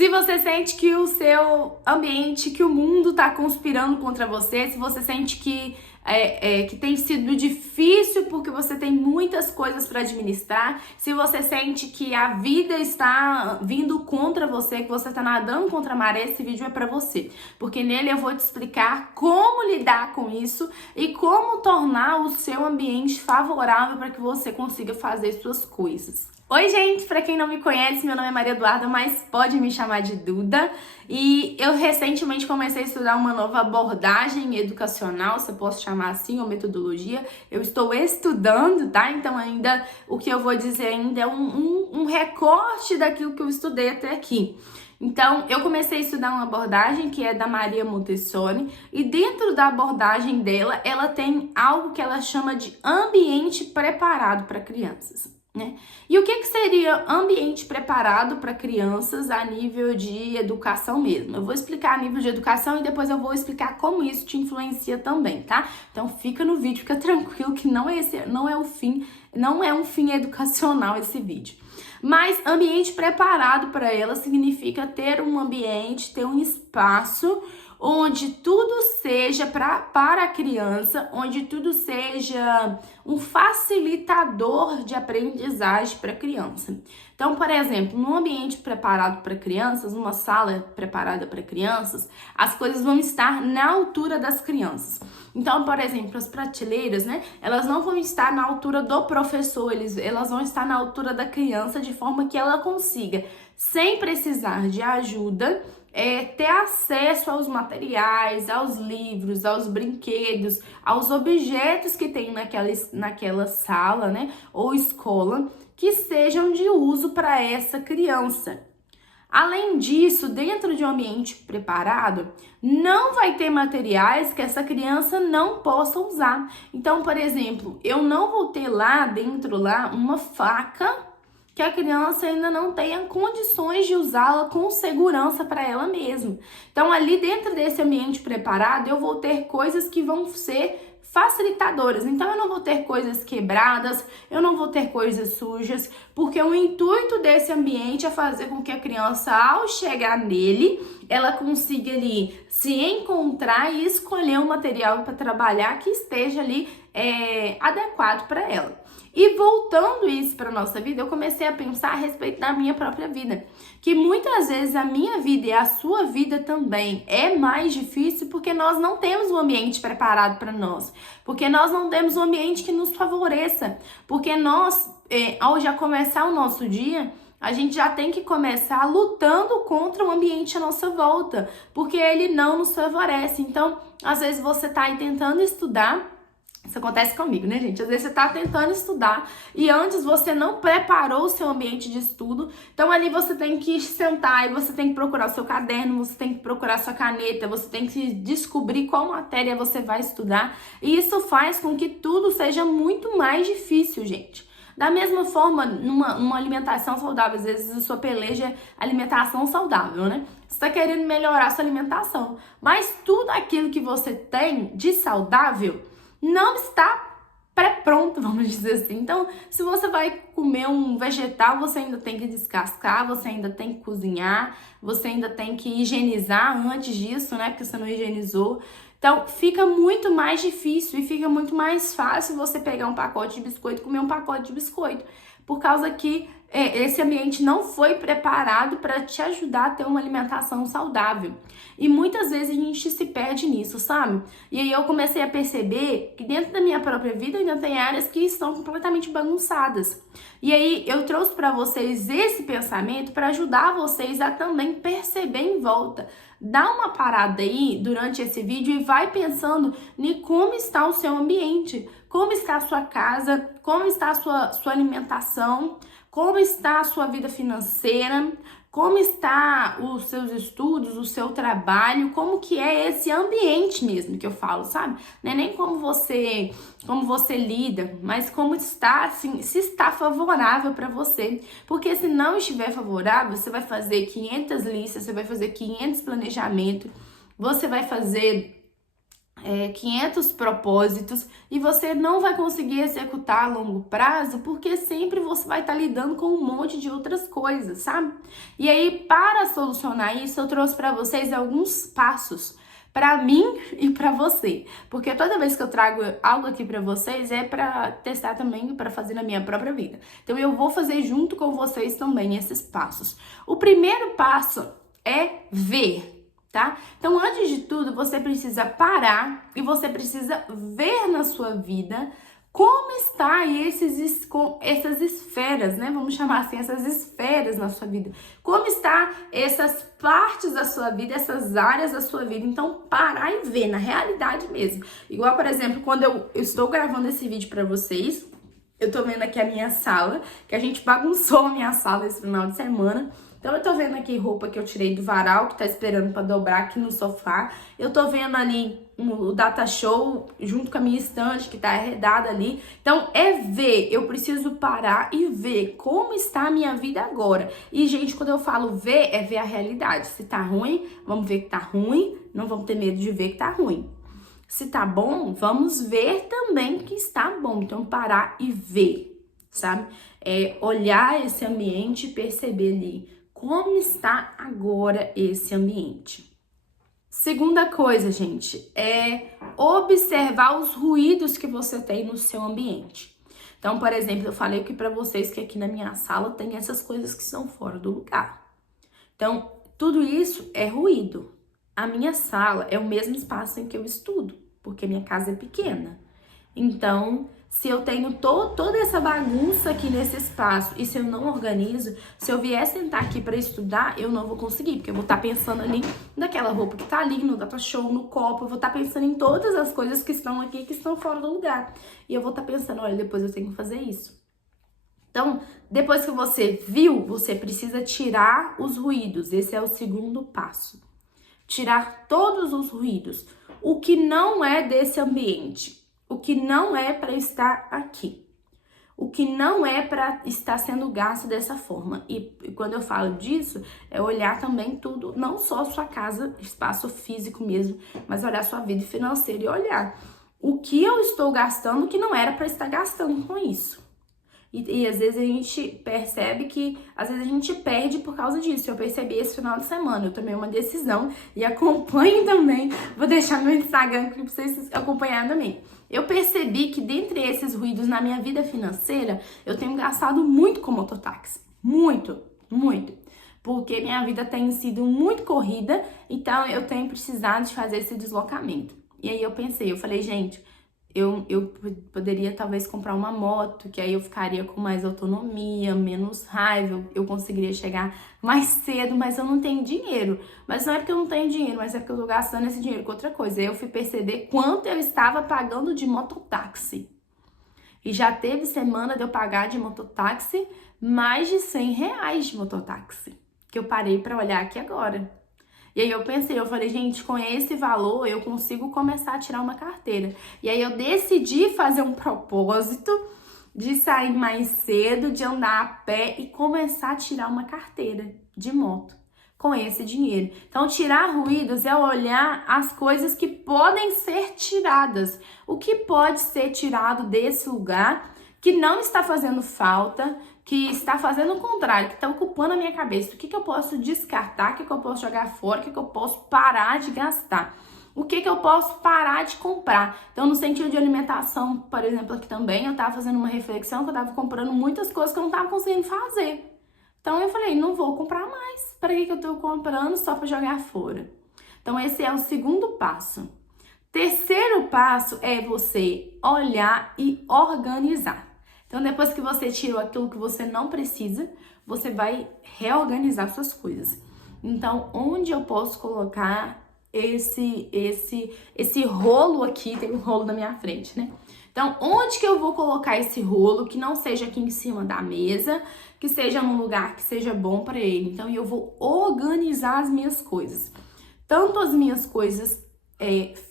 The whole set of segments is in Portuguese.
Se você sente que o seu ambiente, que o mundo tá conspirando contra você, se você sente que tem sido difícil porque você tem muitas coisas para administrar, se você sente que a vida está vindo contra você, que você está nadando contra a maré, esse vídeo é para você, porque nele eu vou te explicar como lidar com isso e como tornar o seu ambiente favorável para que você consiga fazer suas coisas. Oi, gente! Para quem não me conhece, meu nome é Maria Eduarda, mas pode me chamar de Duda. E eu recentemente comecei a estudar uma nova abordagem educacional, se eu posso chamar assim, ou metodologia. Eu estou estudando, tá? Então ainda o que eu vou dizer ainda é um recorte daquilo que eu estudei até aqui. Então, eu comecei a estudar uma abordagem que é da Maria Montessori, e dentro da abordagem dela, ela tem algo que ela chama de ambiente preparado para crianças. Né? E o que seria ambiente preparado para crianças a nível de educação mesmo? Eu vou explicar a nível de educação e depois eu vou explicar como isso te influencia também, tá? Então fica no vídeo, fica tranquilo que não é um fim educacional esse vídeo. Mas ambiente preparado para ela significa ter um ambiente, ter um espaço onde tudo seja para a criança, onde tudo seja um facilitador de aprendizagem para a criança. Então, por exemplo, num ambiente preparado para crianças, numa sala preparada para crianças, as coisas vão estar na altura das crianças. Então, por exemplo, as prateleiras, né? Elas não vão estar na altura do professor, elas vão estar na altura da criança de forma que ela consiga, sem precisar de ajuda, ter acesso aos materiais, aos livros, aos brinquedos, aos objetos que tem naquela sala, né, ou escola, que sejam de uso para essa criança. Além disso, dentro de um ambiente preparado, não vai ter materiais que essa criança não possa usar. Então, por exemplo, eu não vou ter lá dentro uma faca que a criança ainda não tenha condições de usá-la com segurança para ela mesma. Então, ali dentro desse ambiente preparado, eu vou ter coisas que vão ser facilitadoras. Então, eu não vou ter coisas quebradas, eu não vou ter coisas sujas, porque o intuito desse ambiente é fazer com que a criança, ao chegar nele, ela consiga ali se encontrar e escolher um material para trabalhar que esteja ali adequado para ela. E voltando isso para nossa vida, eu comecei a pensar a respeito da minha própria vida, que muitas vezes a minha vida e a sua vida também é mais difícil porque nós não temos um ambiente preparado para nós, porque nós não temos um ambiente que nos favoreça, porque nós, ao já começar o nosso dia, a gente já tem que começar lutando contra o ambiente à nossa volta, porque ele não nos favorece. Então, às vezes você tá aí tentando estudar. Isso acontece comigo, né, gente? Às vezes você tá tentando estudar e antes você não preparou o seu ambiente de estudo. Então, ali você tem que sentar e você tem que procurar o seu caderno, você tem que procurar a sua caneta, você tem que descobrir qual matéria você vai estudar. E isso faz com que tudo seja muito mais difícil, gente. Da mesma forma, numa alimentação saudável, às vezes a sua peleja é alimentação saudável, né? Você tá querendo melhorar a sua alimentação, mas tudo aquilo que você tem de saudável não está pré-pronto, vamos dizer assim. Então, se você vai comer um vegetal, você ainda tem que descascar, você ainda tem que cozinhar, você ainda tem que higienizar antes disso, né? Porque você não higienizou. Então, fica muito mais difícil e fica muito mais fácil você pegar um pacote de biscoito e comer um pacote de biscoito. Por causa que esse ambiente não foi preparado para te ajudar a ter uma alimentação saudável. E muitas vezes a gente se perde nisso, sabe? E aí eu comecei a perceber que dentro da minha própria vida ainda tem áreas que estão completamente bagunçadas. E aí eu trouxe para vocês esse pensamento para ajudar vocês a também perceber em volta. Dá uma parada aí durante esse vídeo e vai pensando em como está o seu ambiente, como está a sua casa, como está a sua alimentação, como está a sua vida financeira, como está os seus estudos, o seu trabalho, como que é esse ambiente mesmo que eu falo, sabe? Não é nem como você lida, mas como está, assim, se está favorável para você. Porque se não estiver favorável, você vai fazer 500 listas, você vai fazer 500 planejamentos, você vai fazer 500 propósitos e você não vai conseguir executar a longo prazo porque sempre você vai estar lidando com um monte de outras coisas, sabe? E aí, para solucionar isso, eu trouxe para vocês alguns passos para mim e para você, porque toda vez que eu trago algo aqui para vocês é para testar também, para fazer na minha própria vida. Então eu vou fazer junto com vocês também esses passos. O primeiro passo é ver. Tá? Então, antes de tudo, você precisa parar e você precisa ver na sua vida como está essas esferas, né? Vamos chamar assim, essas esferas na sua vida. Como está essas partes da sua vida, essas áreas da sua vida. Então, parar e ver na realidade mesmo. Igual, por exemplo, quando eu estou gravando esse vídeo para vocês, eu tô vendo aqui a minha sala, que a gente bagunçou a minha sala esse final de semana. Então, eu tô vendo aqui roupa que eu tirei do varal, que tá esperando pra dobrar aqui no sofá. Eu tô vendo ali o data show junto com a minha estante, que tá arredada ali. Então, é ver. Eu preciso parar e ver como está a minha vida agora. E, gente, quando eu falo ver, é ver a realidade. Se tá ruim, vamos ver que tá ruim. Não vamos ter medo de ver que tá ruim. Se tá bom, vamos ver também que está bom. Então, parar e ver, sabe? Olhar esse ambiente e perceber ali como está agora esse ambiente. Segunda coisa, gente, é observar os ruídos que você tem no seu ambiente. Então, por exemplo, eu falei aqui para vocês que aqui na minha sala tem essas coisas que são fora do lugar. Então, tudo isso é ruído. A minha sala é o mesmo espaço em que eu estudo, porque minha casa é pequena. Então, se eu tenho toda essa bagunça aqui nesse espaço e se eu não organizo, se eu vier sentar aqui para estudar, eu não vou conseguir, porque eu vou estar pensando ali naquela roupa que tá ali, no data show, no copo, eu vou estar pensando em todas as coisas que estão aqui, que estão fora do lugar. E eu vou estar pensando, olha, depois eu tenho que fazer isso. Então, depois que você viu, você precisa tirar os ruídos. Esse é o segundo passo. Tirar todos os ruídos. O que não é desse ambiente. O que não é para estar aqui. O que não é para estar sendo gasto dessa forma. E quando eu falo disso, é olhar também tudo, não só sua casa, espaço físico mesmo, mas olhar sua vida financeira e olhar o que eu estou gastando que não era para estar gastando com isso. E às vezes a gente percebe que, às vezes a gente perde por causa disso. Eu percebi esse final de semana, eu tomei uma decisão e acompanhem também. Vou deixar no Instagram para vocês acompanharem também. Eu percebi que dentre esses ruídos na minha vida financeira, eu tenho gastado muito com mototáxi. Muito, muito. Porque minha vida tem sido muito corrida, então eu tenho precisado de fazer esse deslocamento. E aí eu pensei, eu falei, gente, eu poderia talvez comprar uma moto, que aí eu ficaria com mais autonomia, menos raiva, eu conseguiria chegar mais cedo, mas eu não tenho dinheiro. Mas não é porque eu não tenho dinheiro, mas é porque eu tô gastando esse dinheiro com outra coisa. Aí eu fui perceber quanto eu estava pagando de mototáxi. E já teve semana de eu pagar de mototáxi mais de R$100 de mototáxi, que eu parei para olhar aqui agora. E aí eu pensei, eu falei, gente, com esse valor eu consigo começar a tirar uma carteira. E aí eu decidi fazer um propósito de sair mais cedo, de andar a pé e começar a tirar uma carteira de moto com esse dinheiro. Então, tirar ruídos é olhar as coisas que podem ser tiradas. O que pode ser tirado desse lugar que não está fazendo falta, que está fazendo o contrário, que está ocupando a minha cabeça. O que eu posso descartar, o que eu posso jogar fora, o que eu posso parar de gastar. O que eu posso parar de comprar. Então, no sentido de alimentação, por exemplo, aqui também, eu estava fazendo uma reflexão que eu estava comprando muitas coisas que eu não estava conseguindo fazer. Então, eu falei, não vou comprar mais. Para que eu estou comprando só para jogar fora? Então, esse é o segundo passo. Terceiro passo é você olhar e organizar. Então, depois que você tirou aquilo que você não precisa, você vai reorganizar suas coisas. Então, onde eu posso colocar esse rolo aqui? Tem um rolo na minha frente, né? Então, onde que eu vou colocar esse rolo que não seja aqui em cima da mesa, que seja num lugar que seja bom para ele? Então, eu vou organizar as minhas coisas. Tanto as minhas coisas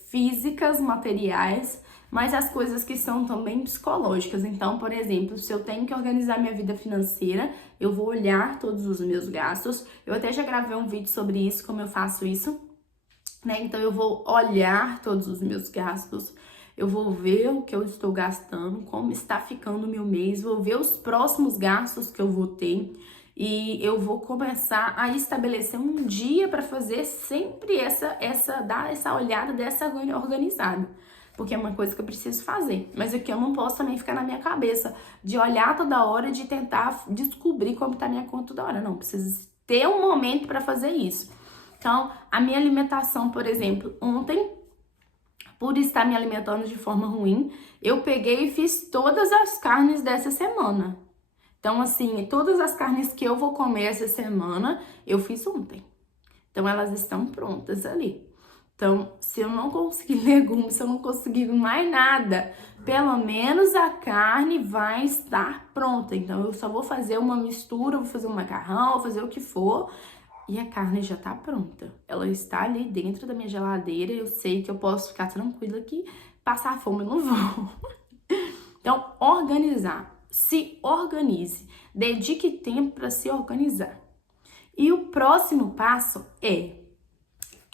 físicas, materiais, mas as coisas que são também psicológicas. Então, por exemplo, se eu tenho que organizar minha vida financeira, eu vou olhar todos os meus gastos. Eu até já gravei um vídeo sobre isso, como eu faço isso. né? Então eu vou olhar todos os meus gastos, eu vou ver o que eu estou gastando, como está ficando o meu mês, vou ver os próximos gastos que eu vou ter e eu vou começar a estabelecer um dia para fazer sempre dar essa olhada dessa organizada. Porque é uma coisa que eu preciso fazer. Mas aqui eu não posso também ficar na minha cabeça de olhar toda hora, de tentar descobrir como tá minha conta toda hora. Não, preciso ter um momento para fazer isso. Então, a minha alimentação, por exemplo, ontem, por estar me alimentando de forma ruim, eu peguei e fiz todas as carnes dessa semana. Então, assim, todas as carnes que eu vou comer essa semana, eu fiz ontem. Então, elas estão prontas ali. Então, se eu não conseguir legumes, se eu não conseguir mais nada, pelo menos a carne vai estar pronta. Então, eu só vou fazer uma mistura, vou fazer um macarrão, vou fazer o que for, e a carne já tá pronta. Ela está ali dentro da minha geladeira, eu sei que eu posso ficar tranquila que passar fome eu não vou. Então, organizar. Se organize. Dedique tempo para se organizar. E o próximo passo é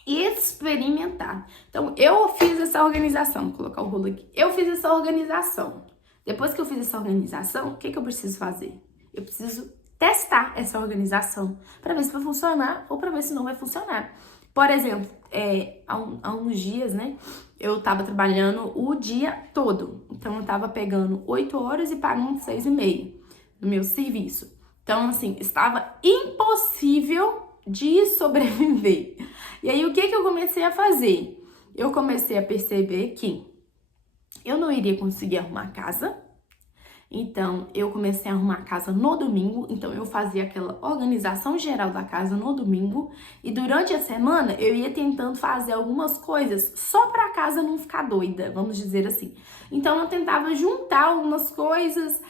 experimentar. Então, eu fiz essa organização, vou colocar o rolo aqui. Eu fiz essa organização. Depois que eu fiz essa organização, o que eu preciso fazer? Eu preciso testar essa organização para ver se vai funcionar ou para ver se não vai funcionar. Por exemplo, há uns dias, né, eu tava trabalhando o dia todo. Então, eu tava pegando 8 horas e pagando 6,5 no meu serviço. Então, assim, estava impossível de sobreviver. E aí, o que eu comecei a fazer? Eu comecei a perceber que eu não iria conseguir arrumar a casa. Então, eu comecei a arrumar a casa no domingo. Então, eu fazia aquela organização geral da casa no domingo. E durante a semana, eu ia tentando fazer algumas coisas só para a casa não ficar doida, vamos dizer assim. Então, eu tentava juntar algumas coisas,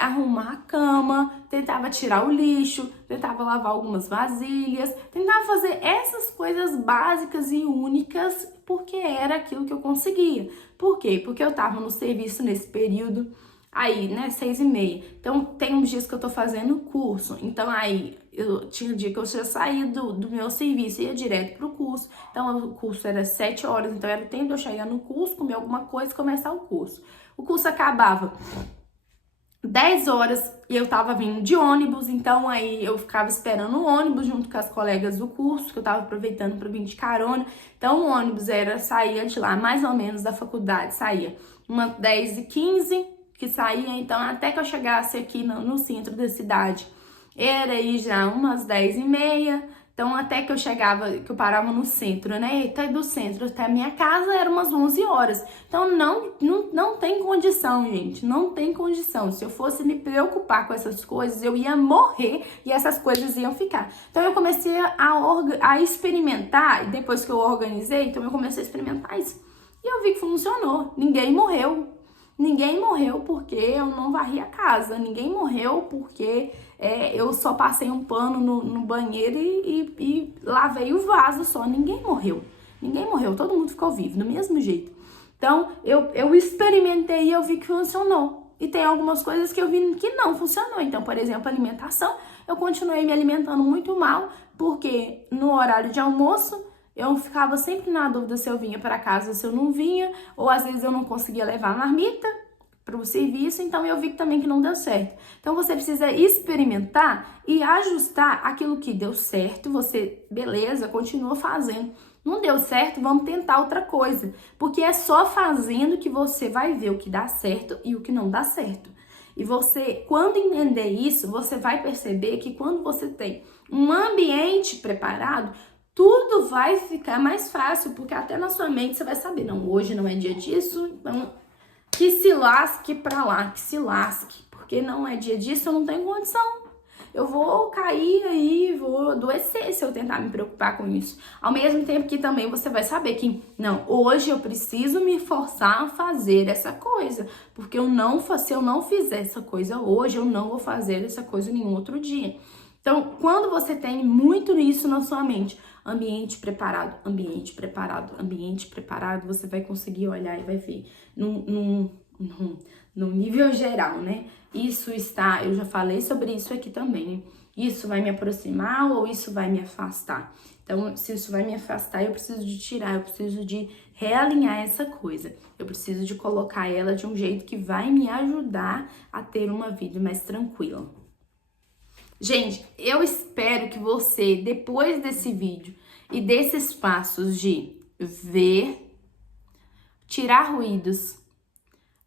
arrumar a cama, tentava tirar o lixo, tentava lavar algumas vasilhas, tentava fazer essas coisas básicas e únicas, porque era aquilo que eu conseguia. Por quê? Porque eu tava no serviço nesse período, aí, né, 6,5. Então, tem uns dias que eu tô fazendo curso. Então, aí, eu tinha um dia que eu já saía do meu serviço e ia direto pro curso. Então, o curso era 7 horas. Então, era o tempo de eu chegar no curso, comer alguma coisa e começar o curso. O curso acabava 10 horas e eu tava vindo de ônibus, então aí eu ficava esperando o ônibus junto com as colegas do curso, que eu tava aproveitando para vir de carona. Então o ônibus saía de lá, mais ou menos da faculdade, saía umas 10h15 que saía, então até que eu chegasse aqui no centro da cidade, era aí já umas 10h30. Então, até que eu chegava, que eu parava no centro, né? Até do centro até a minha casa era umas 11 horas. Então, não tem condição, gente. Não tem condição. Se eu fosse me preocupar com essas coisas, eu ia morrer e essas coisas iam ficar. Então, eu comecei a experimentar. E depois que eu organizei, então eu comecei a experimentar isso. E eu vi que funcionou. Ninguém morreu. Ninguém morreu porque eu não varri a casa. Ninguém morreu porque eu só passei um pano no banheiro e lavei o vaso só. Ninguém morreu. Ninguém morreu. Todo mundo ficou vivo, do mesmo jeito. Então, eu experimentei e eu vi que funcionou. E tem algumas coisas que eu vi que não funcionou. Então, por exemplo, alimentação. Eu continuei me alimentando muito mal porque no horário de almoço eu ficava sempre na dúvida se eu vinha para casa, se eu não vinha, ou às vezes eu não conseguia levar a marmita para o serviço, então eu vi também que não deu certo. Então você precisa experimentar e ajustar aquilo que deu certo, você, beleza, continua fazendo. Não deu certo, vamos tentar outra coisa, porque é só fazendo que você vai ver o que dá certo e o que não dá certo. E você, quando entender isso, você vai perceber que quando você tem um ambiente preparado, tudo vai ficar mais fácil, porque até na sua mente você vai saber, não, hoje não é dia disso, então que se lasque pra lá, que se lasque, porque não é dia disso, eu não tenho condição. Eu vou cair aí, vou adoecer se eu tentar me preocupar com isso. Ao mesmo tempo que também você vai saber que, não, hoje eu preciso me forçar a fazer essa coisa, porque se eu não fizer essa coisa hoje, eu não vou fazer essa coisa em nenhum outro dia. Então, quando você tem muito isso na sua mente, ambiente preparado, ambiente preparado, ambiente preparado, você vai conseguir olhar e vai ver no nível geral, né? Isso está, eu já falei sobre isso aqui também, isso vai me aproximar ou isso vai me afastar. Então, se isso vai me afastar, eu preciso de tirar, eu preciso de realinhar essa coisa. Eu preciso de colocar ela de um jeito que vai me ajudar a ter uma vida mais tranquila. Gente, eu espero que você, depois desse vídeo e desses passos de ver, tirar ruídos,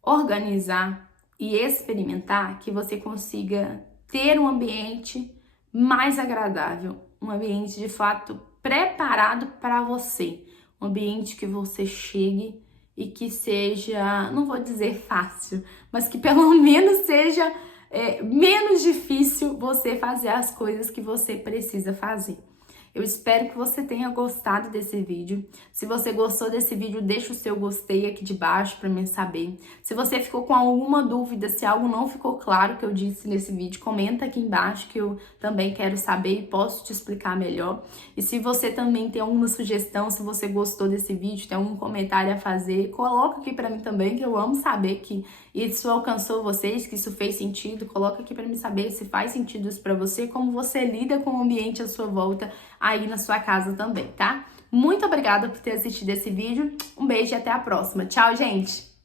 organizar e experimentar, que você consiga ter um ambiente mais agradável, um ambiente de fato preparado para você, um ambiente que você chegue e que seja, não vou dizer fácil, mas que pelo menos seja menos difícil você fazer as coisas que você precisa fazer. Eu espero que você tenha gostado desse vídeo. Se você gostou desse vídeo, deixa o seu gostei aqui de baixo para mim saber. Se você ficou com alguma dúvida, se algo não ficou claro que eu disse nesse vídeo, comenta aqui embaixo que eu também quero saber e posso te explicar melhor. E se você também tem alguma sugestão, se você gostou desse vídeo, tem algum comentário a fazer, coloca aqui para mim também, que eu amo saber que isso alcançou vocês, que isso fez sentido. Coloca aqui para mim saber se faz sentido isso para você, como você lida com o ambiente à sua volta aí na sua casa também, tá? Muito obrigada por ter assistido esse vídeo. Um beijo e até a próxima. Tchau, gente!